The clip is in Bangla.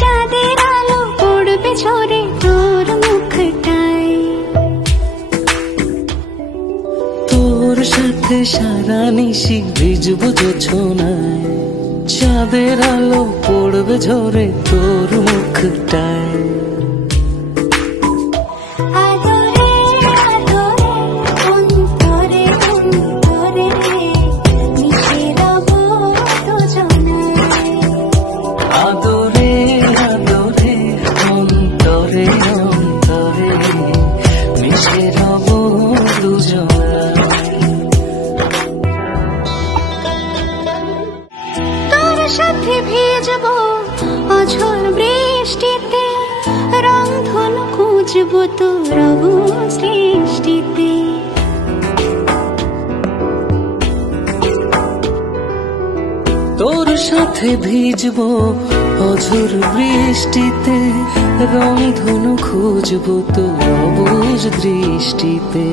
চাঁদের আলো পড়বে ঝরে তোর মুখটায়, তোর সাথে সারা নিশি ভিজবো জোছনায়। চাঁদের আলো পড়বে ঝরে তোর মুখটায়। আদরে আদরে অন্তরে অন্তরে মিশে রব দুজনায়। আদরে আদরে অন্তরে অন্তরে মিশে রব দুজনায়। তোর সাথে ভিজবো অঝোর বৃষ্টিতে, রংধনু খুঁজবো তোর সৃষ্টিতে। তোর সাথে ভিজবো অঝোর বৃষ্টিতে, রংধনু খুঁজবো তোর অবুঝ দৃষ্টিতে।